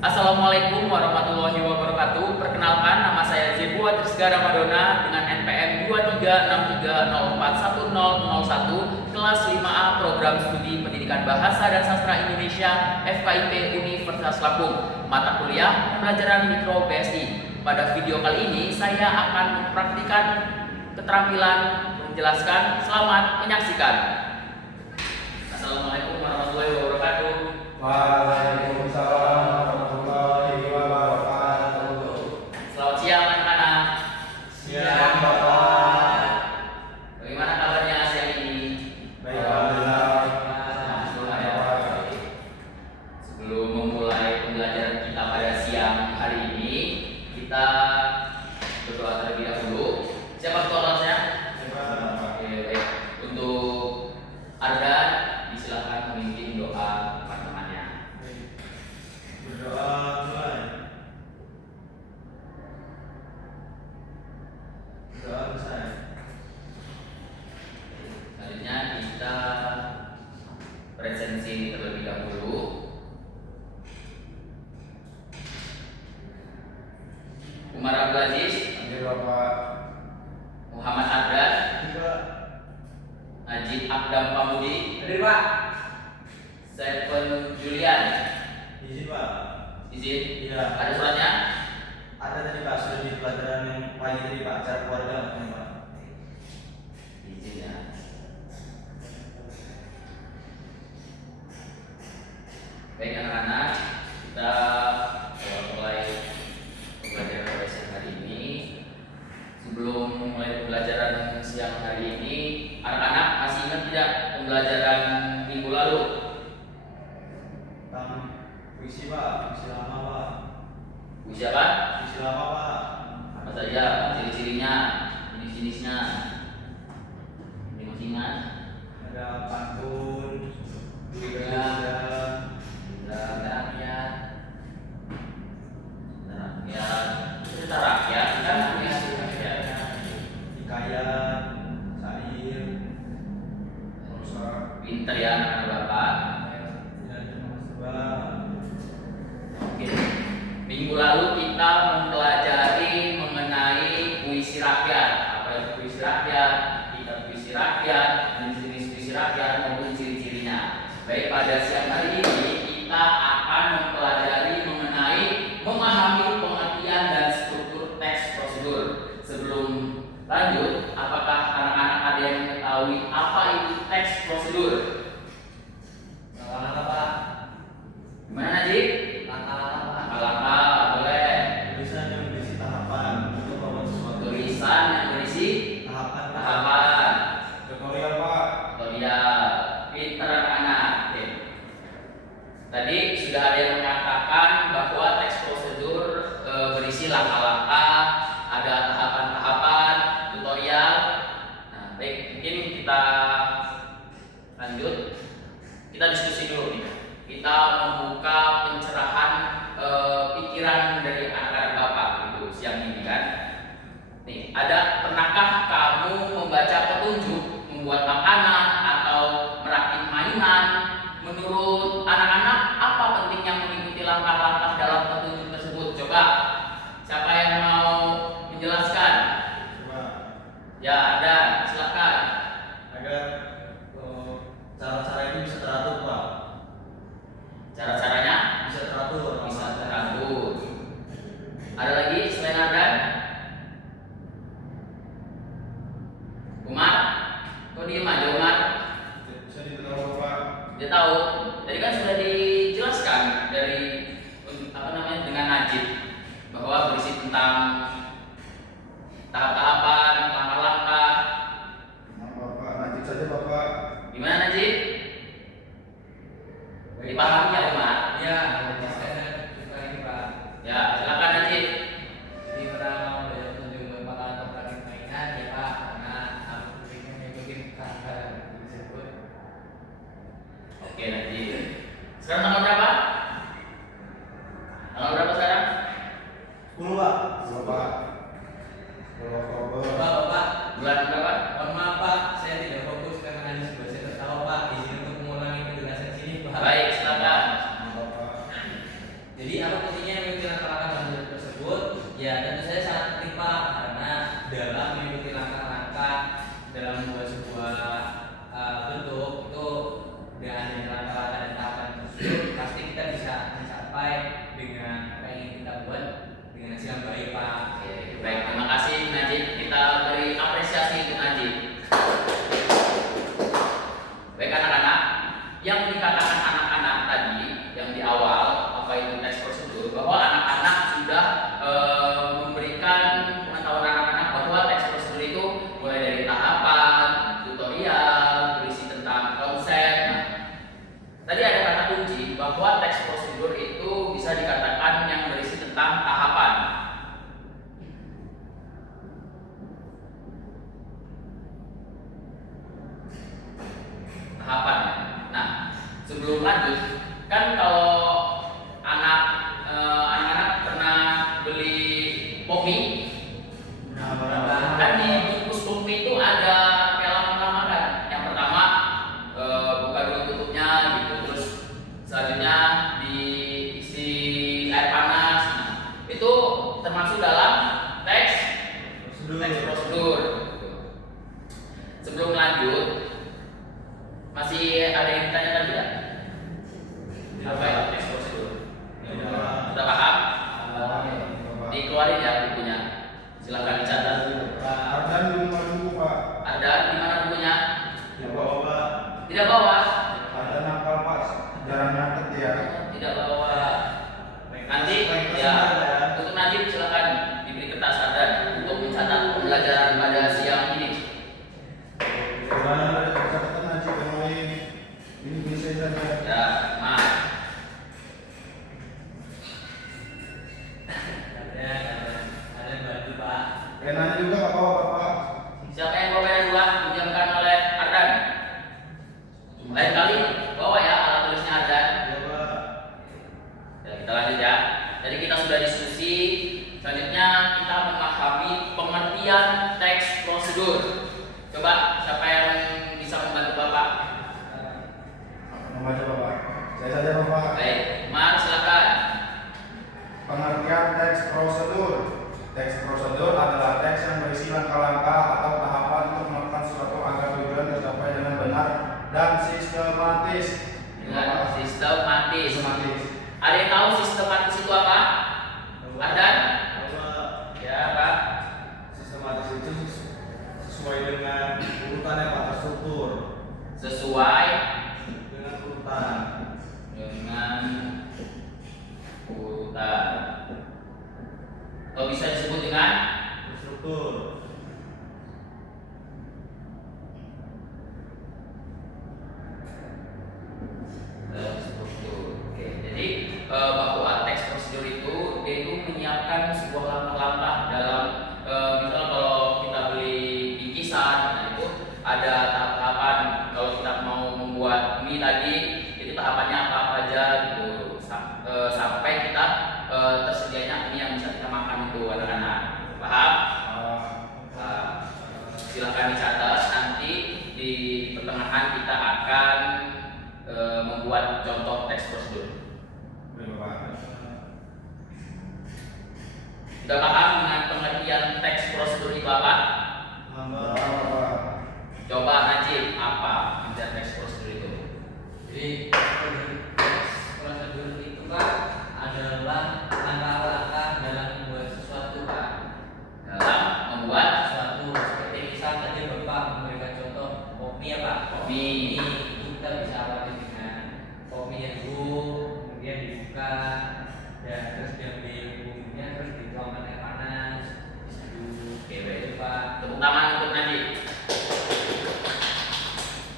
Assalamualaikum warahmatullahi wabarakatuh. Perkenalkan, nama saya Zebua Trisga Ramadona dengan NPM 2363041001 kelas 5A Program Studi Pendidikan Bahasa dan Sastra Indonesia FKIP Universitas Lampung. Mata kuliah Pembelajaran Mikro BSI. Pada video kali ini saya akan mempraktikkan keterampilan menjelaskan. Selamat menyaksikan. Assalamualaikum warahmatullahi wabarakatuh. Waalaikumsalam warahmatullahi wabarakatuh. Selamat siang anak-anak. Siang Bapak. Bagaimana kabarnya siang ini? Baik, alhamdulillah. Sebelum memulai pembelajaran kita pada siang hari ini, kita berdoa terlebih dahulu. Siapa ketuanya? Oke, baik. Untuk Ardan, disilakan memimpin doa teman-temannya. Berdoa mulai. Berdoa selesai. Selanjutnya kita presensi terlebih dahulu. Umar Abdul Aziz, Hadir Bapak. Muhammad Ardan, Juga. Najib Akdam Pamudi, Hadir Pak. Stephen Julian. Izin Pak. Izin? Iya. Ada suratnya? Ada tadi Pak, sudah di pelajaran yang pagi tadi Pak, acara keluarga Pak. Izin ya. Baik anak-anak, kita mulai pembelajaran pada siang hari ini. Sebelum mulai pembelajaran siang hari ini, anak-anak masih ingat tidak pembelajaran minggu lalu? Tentang puisi Pak, puisi lama Pak. Puisi apa? Puisi lama Pak. Apa saja ciri-cirinya, jenis-jenisnya? Ini masih ingat? Ada pantun, Juga dan rakyat, cerita rakyat, kan rakyat. hikayat, syair, prosa, Pinter ya anak bapak. dan sebab. Oke. Minggu lalu kita mempelajari mengenai puisi rakyat. Apa itu puisi rakyat? Kitab puisi rakyat, jenis puisi rakyat maupun ciri-cirinya. Baik, pada siang hari ini kita akan mempelajari mengenai memahami pengertian dan struktur teks prosedur. Sebelum lanjut, apakah anak-anak ada yang mengetahui apa itu teks prosedur? Langkah Pak. Gimana Najib? Langkah-langkah boleh. Tulisan yang berisi tahapan untuk membuat sesuatu. Tulisan yang berisi tahapan. Tutorial Pak. Tutorial. Pinter anak-anak. Oke. Tadi sudah ada yang mengatakan bahwa teks prosedur berisi langkah-langkah, ada tahapan-tahapan, tutorial. Nah, baik, mungkin kita lanjut. Kita diskusi dulu nih. Kita membuka pencerahan pikiran dari anak-anak bapak gitu siang ini kan. Nih, pernahkah kamu membaca petunjuk, membuat makanan atau merakit mainan? Menurut anak-anak, apa pentingnya mengikuti langkah-langkah dalam petunjuk tersebut? Coba, siapa yang Jadi apa pentingnya mengikuti langkah-langkah dalam bentuk tersebut? Ya tentu saja sangat penting Pak, karena dalam mengikuti langkah-langkah dalam membuat sebuah bentuk itu dengan adanya langkah-langkah dan tahapan tersebut pasti kita bisa mencapai dengan apa yang ingin kita buat dengan hasil yang baik Pak. Oke, baik, terima kasih Najib. Kita beri apresiasi untuk Najib. Baik anak-anak, yang dikatakan anak-anak tadi yang di awal apa itu teks prosedur, bahwa anak-anak sudah memberikan pengetahuan anak-anak bahwa teks prosedur itu mulai dari tahapan, tutorial, berisi tentang konsep. Nah, tadi ada kata kunci bahwa teks prosedur itu bisa dikatakan yang berisi tentang tahapan. Nah, sebelum lanjut, kan kalau anak-anak pernah beli Popmi, kan di bungkus Popmi itu ada kayak lama-lama kan. Yang pertama buka dulu tutupnya gitu, terus selanjutnya diisi air panas. Nah, itu termasuk dalam teks prosedur. Sebelum lanjut, masih ada yang ditanyakan tidak? Apa itu teks prosedur? Sudah paham? Dikeluarin ya bukunya. Silakan dicatat. Ada di rumah dulu Pak. Ada di mana bukunya? Ya bawa. Tidak bawa. Ada nakal Pak. Jarang nyatet ya. Tidak bawa. Nanti ya untuk Najib silakan diberi kertas ada untuk mencatat pembelajaran pada siang ini. Gimana ada catatan Najib yang lain? Ini bisa saja. Ya, maaf. Ada yang bantu Pak. Penanya juga Pak bawa Bapak. Siapa yang bawa pena dua didiamkan oleh Ardan. Lain kali bawa ya alat tulisnya Ardan. Ya Pak. Ya, kita lanjut ya. Jadi kita sudah diskusi. Selanjutnya kita memahami pengertian teks prosedur. Coba siapa yang bisa membantu Bapak? Membaca Bapak. Saya saja Bapak. Baik, Mar silakan. Pengertian teks prosedur. Teks prosedur adalah teks yang berisi langkah-langkah atau tahapan untuk melakukan sesuatu agar tujuan tercapai dengan benar dan sistematis. Dengan sistematis. Sistematis. Ada yang tahu sistematis itu apa? Ardan? Bapak, Ya, Pak. sistematis itu sesuai dengan urutannya Pak, terstruktur Sesuai dengan urutan. dengan urutan. Atau bisa disebut dengan Terstruktur. struktur. Oke, jadi bahwa teks prosedur itu dia itu menyiapkan sebuah langkah-langkah dalam misal kalau kita beli bikisan, nah itu ada tahap-tahapan. Kalau kita mau membuat mie tadi, itu tahapannya apa aja gitu sampai kita tersedianya mie yang bisa kita makan itu anak-anak. Paham? Silakan dicatat, nanti di pertengahan kita akan membuat contoh teks prosedur. Baik Bapak. Sudah paham dengan pengertian teks prosedur itu apa? Bapak. Coba Najib, apa pengertian teks prosedur itu? Jadi prosedur itu Pak adalah langkah-langkah dalam membuat sesuatu Pak. Dalam membuat Sesuatu seperti misal tadi Bapak memberikan contoh Popmi ya Pak. Popmi. Itu kita bisa awali dengan Popmi yang dulu, kemudian dibuka, dan terus diambil bumbunya, terus dituangkan air panas, diseduh. Oke, baik. Itu Pak. Tepuk tangan untuk Najib.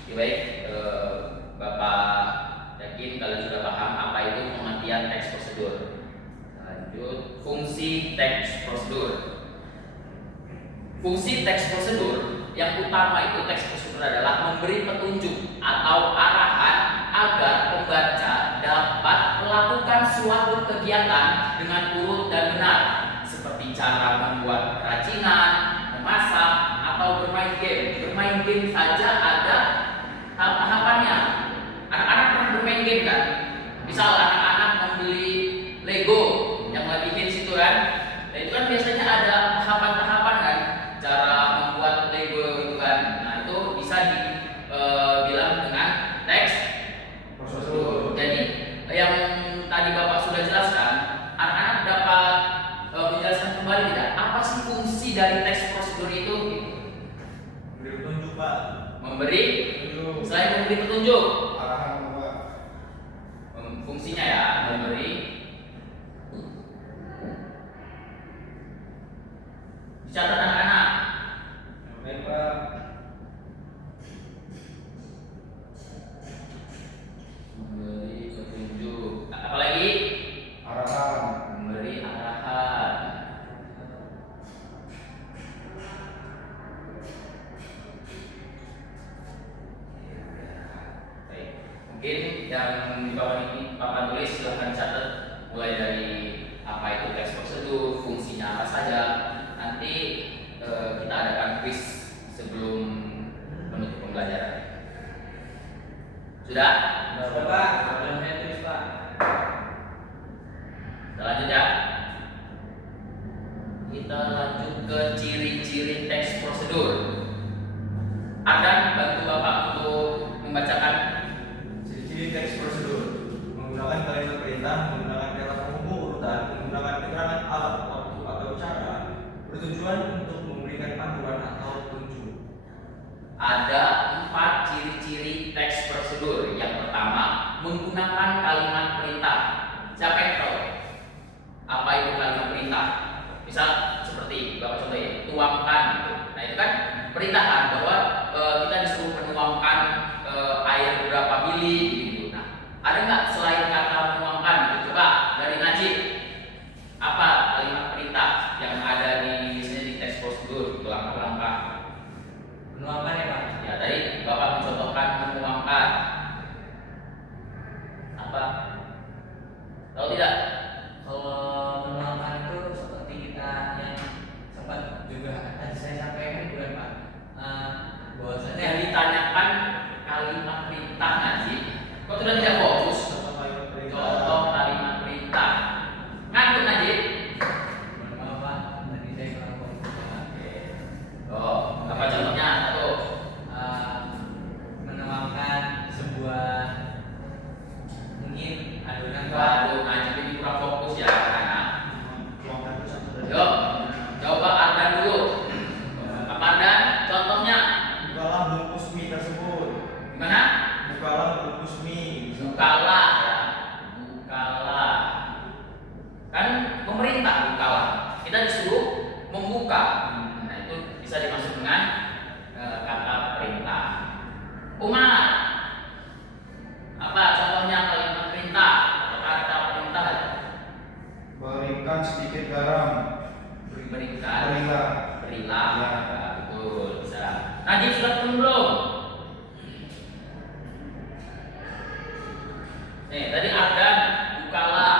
Oke, baik. Bapak yakin kalian sudah paham apa itu pengertian teks prosedur. Lanjut, fungsi teks prosedur. Fungsi teks prosedur yang utama itu teks prosedur adalah memberi petunjuk atau arahan agar pembaca dapat melakukan suatu kegiatan dengan urut dan benar, seperti cara membuat kerajinan, memasak, atau bermain game. Bermain game saja ada tahapannya. Anak-anak pernah bermain game kan? Misal anak-anak membeli Lego yang lagi hits itu kan. Nah itu kan biasanya ada tahapan-tahapan kan, cara membuat Lego itu kan. Nah itu bisa dibilang dengan teks prosedur. Jadi yang tadi Bapak sudah jelaskan, anak-anak dapat menjelaskan kembali tidak apa sih fungsi dari teks prosedur itu? Beri petunjuk Pak. Memberi, selain memberi petunjuk, arahan Pak. fungsinya ya memberi. Dicatat anak-anak. Baik Pak. Memberi petunjuk. Apalagi Arahan. memberi arahan. Baik. Mungkin yang di bawah ini Bapak tulis silahkan catat mulai dari apa itu teks prosedur, fungsinya apa saja. Nanti kita adakan quiz sebelum menutup pembelajaran. Sudah? Sudah Pak, sudah saya tulis Pak. Kita lanjut ya. Kita lanjut ke ciri-ciri teks prosedur. Adam bantu Bapak untuk membacakan Ciri-ciri teks prosedur: menggunakan kalimat perintah, menggunakan kata penghubung urutan, menggunakan keterangan alat, waktu atau cara, bertujuan untuk memberikan panduan atau petunjuk. ada 4 ciri-ciri teks prosedur. Yang pertama, menggunakan kalimat perintah. Siapa yang tahu apa itu kalimat perintah? Misal seperti Bapak contohnya, tuangkan gitu. Nah itu kan perintah kan, bahwa kita disuruh menuangkan air berapa mili gitu. Nah, ada nggak selain kata menuangkan gitu? Coba dari Najib, apa kalimat perintah yang ada di biasanya di teks prosedur, langkah-langkah? Menuangkan ya Pak. Ya tadi Bapak mencontohkan menuangkan. Apa? Tahu tidak? Kalau menuangkan itu seperti kita yang sempat juga tadi saya sampaikan bukan Pak, bahwasanya Yang ditanyakan kalimat perintah Najib. Kok sudah tidak fokus? Contoh kalimat perintah. Contoh kalimat perintah. Ngantuk Najib? mohon maaf Pak, tadi saya kurang fokus Pak. Oh, apa contohnya? Satu. Menuangkan sebuah mungkin adonan Pak. Waduh, Najib ini kurang fokus ya anak. Tuangkan itu satu dari. Yuk, coba Ardan dulu. Pak Ardan, contohnya Bukalah bungkus mie tersebut. gimana? Bukalah bungkus mie. Bukalah ya, bukalah. Kan pemerintah bukalah. Kita disuruh membuka. Nah itu bisa dimaksud dengan kata perintah. Umar, apa contohnya kalimat perintah atau kata perintah? Berikan sedikit garam. Berikan, Berilah. berilah. Ya. Ya, betul bisa. Najib sudah ketemu belum? Nih tadi Ardan bukalah.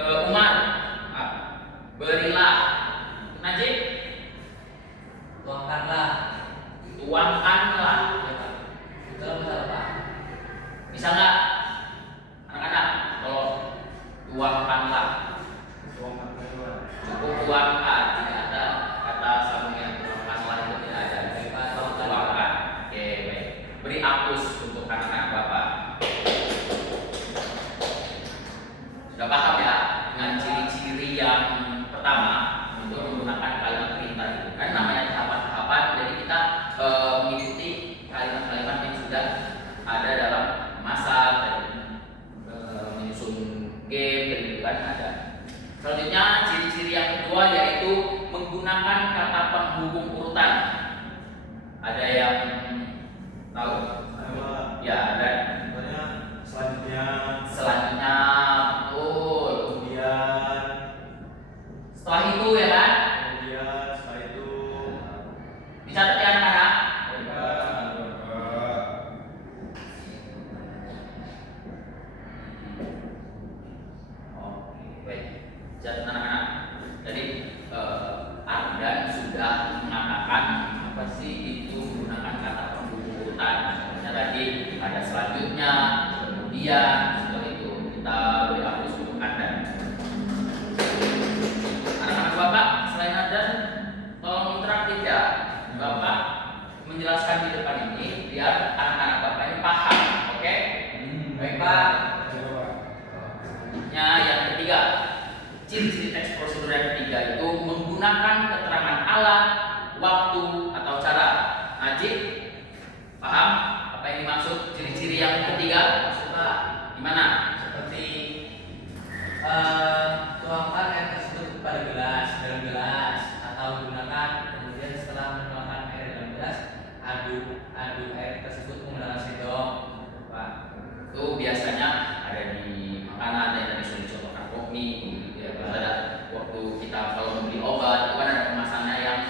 Umar, berilah. Najib, Tuangkanlah. tuangkanlah. Ya Pak. Itu masalah Pak. Bisa nggak anak-anak kalau tuangkanlah? Tuangkan kedua. Cukup tuangkan, tidak ada kata sambung yang tuangkanlah itu tidak ada. Tuangkan. Oke baik. Beri hapus untuk anak-anak Bapak. Sudah paham ya dengan ciri-ciri yang pertama untuk menggunakan kalimat perintah itu kan namanya tahapan-tahapan, jadi kita mengikuti kalimat-kalimat yang sudah ada dalam masak dan menyusun game dan itu kan ada. Selanjutnya ciri-ciri yang kedua yaitu menggunakan kata penghubung urutan. Ada yang tahu? Ada. Ya ada. Contohnya selanjutnya. Selanjutnya betul. Kemudian. Setelah itu ya kan? Kemudian setelah itu. Dicatat ya anak-anak. Oke, baik. Catat anak-anak. Jadi Ardan sudah mengatakan apa sih itu menggunakan kata penghubung urutan. Contohnya tadi ada selanjutnya, kemudian setelah itu kita beri hapus ciri-ciri teks prosedur yang ketiga itu menggunakan keterangan alat, waktu, atau cara. Najib, paham apa yang dimaksud ciri-ciri yang ketiga? Coba Gimana? seperti tuangkan air tersebut pada gelas, dalam gelas, atau gunakan kemudian setelah menuangkan air dalam gelas, aduk air tersebut menggunakan sendok, Pak. Itu biasanya ada di makanan, ada yang sudah dicontohkan kopi, ya, ada waktu kita kalau membeli obat itu kan ada kemasannya yang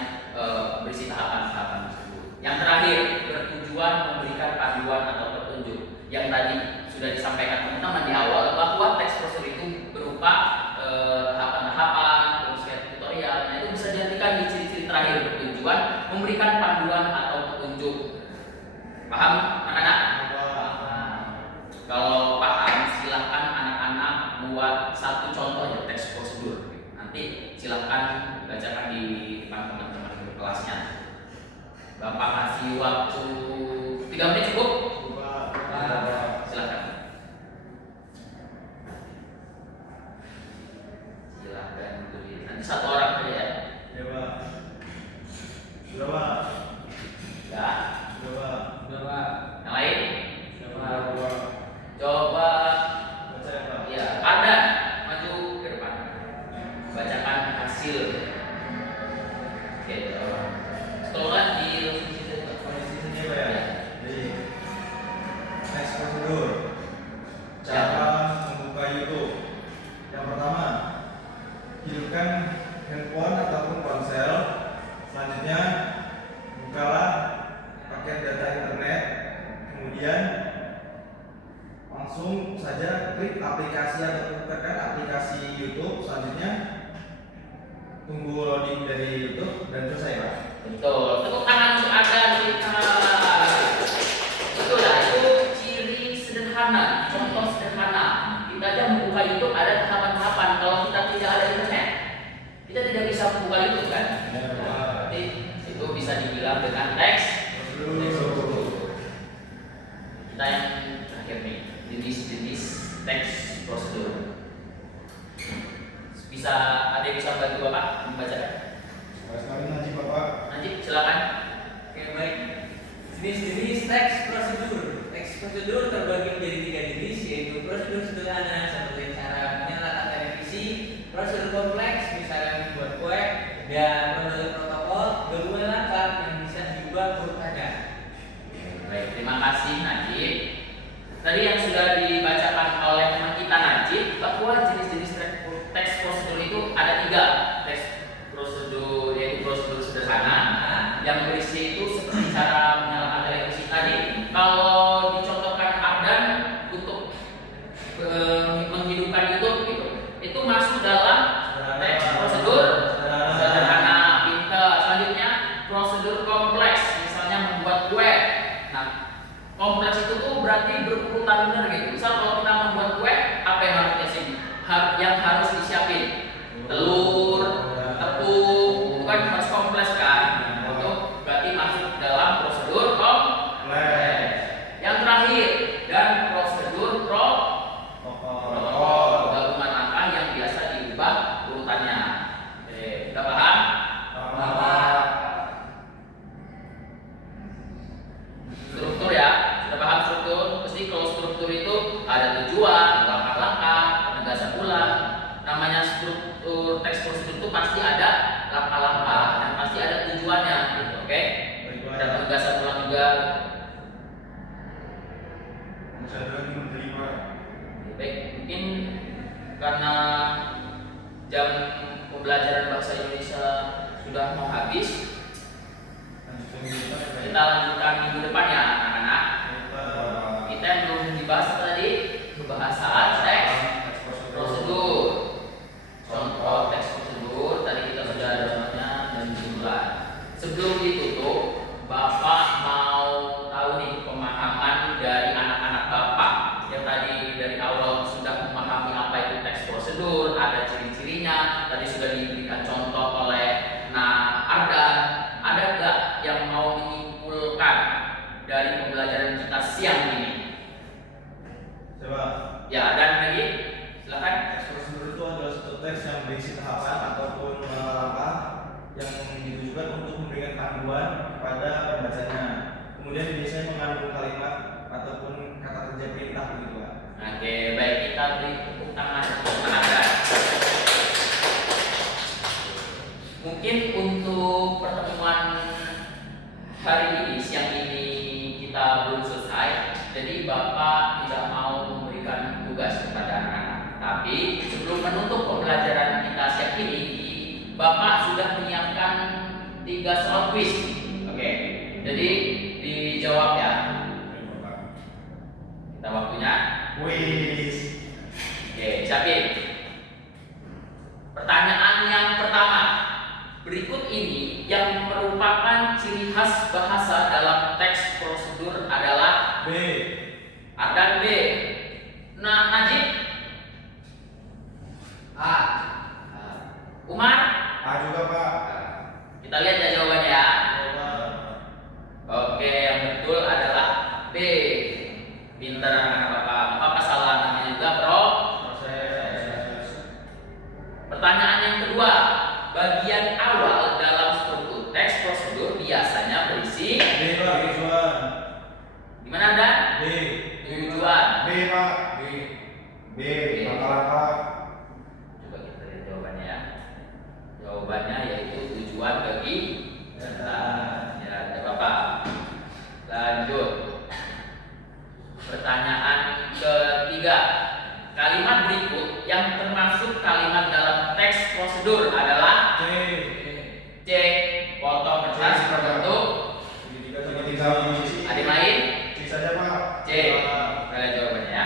berisi tahapan-tahapan tersebut. Yang terakhir, bertujuan memberikan panduan atau petunjuk. Yang tadi sudah disampaikan teman-teman di awal bahwa teks prosedur itu berupa tahapan-tahapan, terus kayak tutorial. Nah itu bisa diartikan di ciri-ciri terakhir, bertujuan memberikan panduan atau petunjuk. Paham anak-anak? Kalau paham, silahkan anak-anak buat satu contoh ya teks prosedur. Nanti silahkan bacakan di depan teman-teman di kelasnya. Bapak kasih waktu 3 menit cukup? Silahkan. Silahkan tulis. Nanti satu orang saja ya. Ya Pak. Sudah Pak. Ya. Sudah Pak. Sudah, Pak. Yang lain? Sudah, Pak. Coba Baca ya Pak. ya, ada maju ke depan. Bacakan hasil. Oke, setelah di Kondisi sini Pak ya. Jadi next prosedur. Cara membuka YouTube. Yang pertama, hidupkan handphone ataupun ponsel. Selanjutnya, bukalah paket data internet. Kemudian langsung saja klik aplikasi atau tekan aplikasi YouTube. Selanjutnya tunggu loading dari YouTube dan selesai Pak. betul. Tepuk tangan untuk Anda kita. Betul lah, itu ciri sederhana, contoh sederhana. Kita aja membuka YouTube ada tahapan-tahapan. Kalau kita tidak ada internet, kita tidak bisa membuka YouTube kan? Ya, Pak. Jadi itu bisa dibilang dengan teks prosedur. Kita yang terakhir nih, jenis-jenis teks prosedur. Bisa ada yang bisa bantu Bapak membacakan? Sekali Najib Bapak. Najib, silakan. Oke, baik. Jenis-jenis teks prosedur. Teks prosedur terbagi menjadi 3 jenis, yaitu prosedur sederhana seperti cara menyalakan televisi, prosedur kompleks misalnya membuat kue, dan prosedur protokol gabungan langkah yang bisa diubah urutannya. Baik, terima kasih Najib. Tadi yang sudah dibacakan oleh teman kita Najib bahwa jenis-jenis teks prosedur itu ada 3. Teks prosedur yaitu prosedur sederhana yang berisi itu seperti cara menyalakan televisi tadi. Kalau dicontohkan Ardan untuk menghidupkan YouTube gitu, itu masuk dalam teks prosedur sederhana. Pinter. Selanjutnya prosedur kompleks, misalnya membuat kue. Nah, kompleks itu tuh berarti berurutan benar gitu. Misal kalau kita membuat kue, apa yang harus disiapin? Yang harus disiapin telur, tepung, itu kan harus kompleks kan? Itu berarti masuk dalam prosedur kompleks. Yang terakhir dan prosedur protokol, gabungan langkah yang biasa diubah urutannya. Oke, udah paham? Bapak. Struktur ya, sudah paham struktur? Pasti kalau struktur itu ada tujuan, langkah-langkah, penegasan ulang. Namanya struktur teks prosedur itu pasti ada langkah-langkah dan pasti ada tujuannya, gitu, oke? Ada penegasan ulang juga. Saya lagi menteri Pak. Baik, mungkin karena jam pembelajaran bahasa Indonesia sudah mau habis, kita lanjutkan minggu depan ya anak-anak. Kita yang belum dibahas tadi kebahasaan teks prosedur. Contoh teks prosedur tadi kita sudah ada namanya dan jumlah. Sebelum ditutup, Bapak mau tahu nih pemahaman dari anak-anak Bapak yang tadi dari awal sudah memahami apa itu teks prosedur, ada ciri-cirinya, tadi sudah diberikan contoh oleh Ardan. Ada nggak yang mau menyimpulkan dari pembelajaran kita siang ini? panduan kepada pembacanya. Kemudian biasanya mengandung kalimat ataupun kata kerja perintah begitu Pak. Oke, baik, kita beri tepuk tangan untuk Anda. Mungkin untuk pertemuan hari ini, siang ini kita belum selesai. Jadi Bapak tidak mau memberikan tugas kepada anak-anak. Tapi sebelum menutup pembelajaran kita siang ini, Bapak sudah menyiapkan 3 soal kuis. Oke, jadi dijawab ya. Kita waktunya. Kuis. Oke, siapin. Pertanyaan yang pertama. Berikut ini yang merupakan ciri khas bahasa dalam teks prosedur adalah B. Ardan B. Nah, Najib. A. Umar. A juga Pak. Kita lihat ya jawabannya ya. Jawaban. Oke, yang betul adalah B. Pintar anak Bapak. Bapak salah namanya juga, Bro. Proses. Pertanyaan yang kedua. Bagian awal dalam struktur teks prosedur biasanya berisi B Pak, tujuan. gimana Dan? B. Tujuan. B Pak. B. B. Langkah-langkah. Coba kita lihat jawabannya ya. Jawabannya yaitu tujuan bagi data. Ya, ada Bapak. Lanjut. Pertanyaan ketiga. Kalimat berikut yang termasuk kalimat dalam teks prosedur adalah C. C. Potong kertas berbentuk. Segitiga posisi. Ada yang lain? C saja Pak. C. Kita lihat jawabannya ya.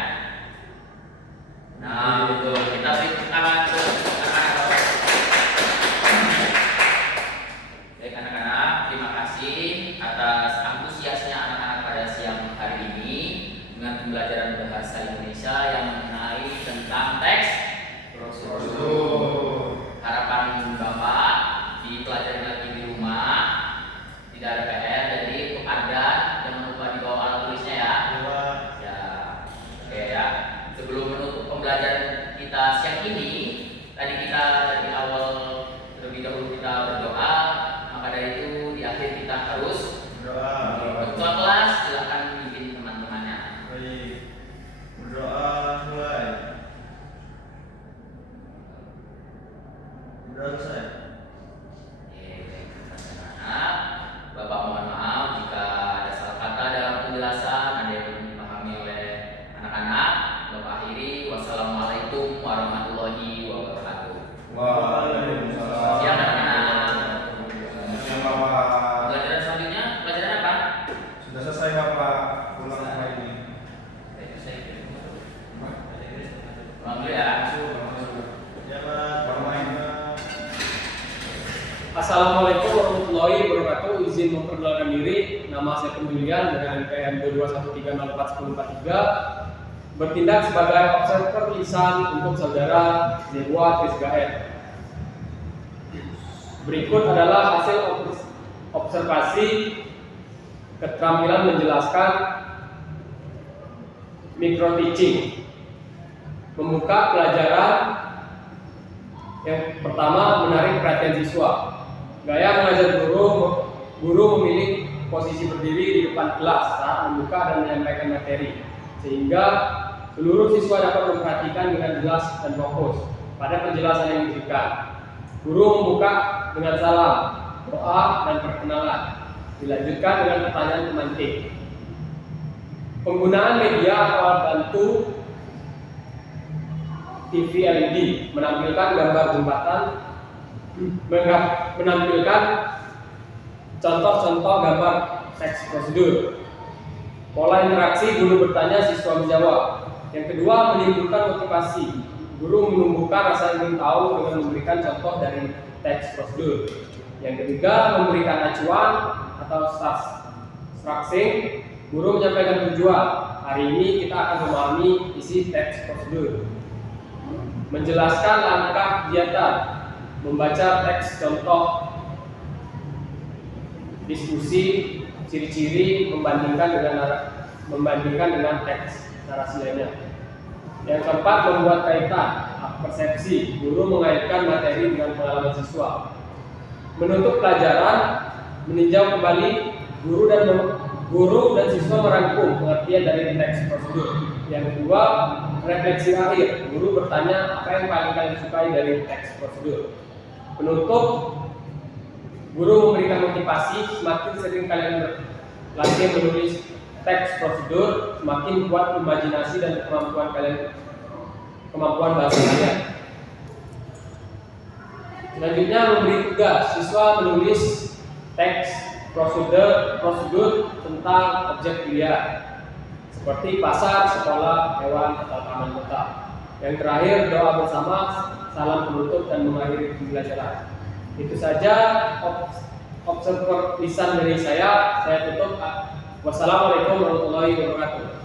Nah, betul. Kita beri tangan ke anak-anak. Baik anak-anak, terima kasih atas antusiasnya anak-anak pada siang hari ini dengan pembelajaran bahasa Indonesia yang mengenai tentang teks prosedur. Prosedur. Harapan Bapak dipelajari lagi di rumah, tidak ada PR. Jadi untuk Anda jangan lupa dibawa alat tulisnya ya. Jawaban. Ya, oke ya. Sebelum menutup pembelajaran kita siang ini, tadi kita di awal terlebih dahulu kita berdoa, maka dari itu di akhir kita harus Berdoa. ketua kelas silakan pimpin teman-temannya. Baik. Berdoa mulai. Berdoa selesai. Oke, baik anak-anak. Bapak mohon maaf jika ada salah kata dalam penjelasan, ada yang belum dipahami oleh anak-anak. Bapak akhiri, wassalamualaikum warahmatullahi wabarakatuh. Waalaikumsalam. Siang anak-anak. Siang Bapak. Pelajaran selanjutnya, pelajaran apa? Sudah selesai Bapak. Pulang hari ini. Pulang dulu ya. Jawaban. Assalamualaikum warahmatullahi wabarakatuh. Izin memperkenalkan diri. Nama saya Penjulian dengan NPM 213041043. Bertindak sebagai observer lisan untuk saudara Zewa Trisgaet. Berikut adalah hasil observasi keterampilan menjelaskan micro teaching. Membuka pelajaran yang pertama, menarik perhatian siswa. Gaya mengajar guru memilih posisi berdiri di depan kelas saat membuka dan menyampaikan materi, sehingga seluruh siswa dapat memperhatikan dengan jelas dan fokus pada penjelasan yang diberikan. Guru membuka dengan salam, doa, dan perkenalan. Dilanjutkan dengan pertanyaan pemantik. Penggunaan media atau alat bantu TV LED menampilkan gambar jembatan, menampilkan contoh-contoh gambar teks prosedur. Pola interaksi, guru bertanya, siswa menjawab. Yang kedua, menimbulkan motivasi. Guru menumbuhkan rasa ingin tahu dengan memberikan contoh dari teks prosedur. Yang ketiga, memberikan acuan atau structuring. Guru menyampaikan tujuan. Hari ini kita akan memahami isi teks prosedur. Menjelaskan langkah kegiatan, membaca teks contoh, diskusi, ciri-ciri, membandingkan dengan teks narasi lainnya. Yang keempat, membuat kaitan, persepsi. Guru mengaitkan materi dengan pengalaman siswa. Menutup pelajaran, meninjau kembali guru dan siswa merangkum pengertian dari teks prosedur. Yang kedua, refleksi akhir. Guru bertanya apa yang paling kalian sukai dari teks prosedur. Penutup, guru memberikan motivasi. Semakin sering kalian berlatih menulis teks prosedur, semakin kuat imajinasi dan kemampuan bahasa kalian. Selanjutnya, memberi tugas. Siswa menulis teks prosedur tentang objek pilihan seperti pasar, sekolah, hewan, atau taman kota. Yang terakhir, doa bersama, salam penutup, dan mengakhiri pembelajaran. Itu saja observer lisan dari saya tutup. Wassalamualaikum warahmatullahi wabarakatuh.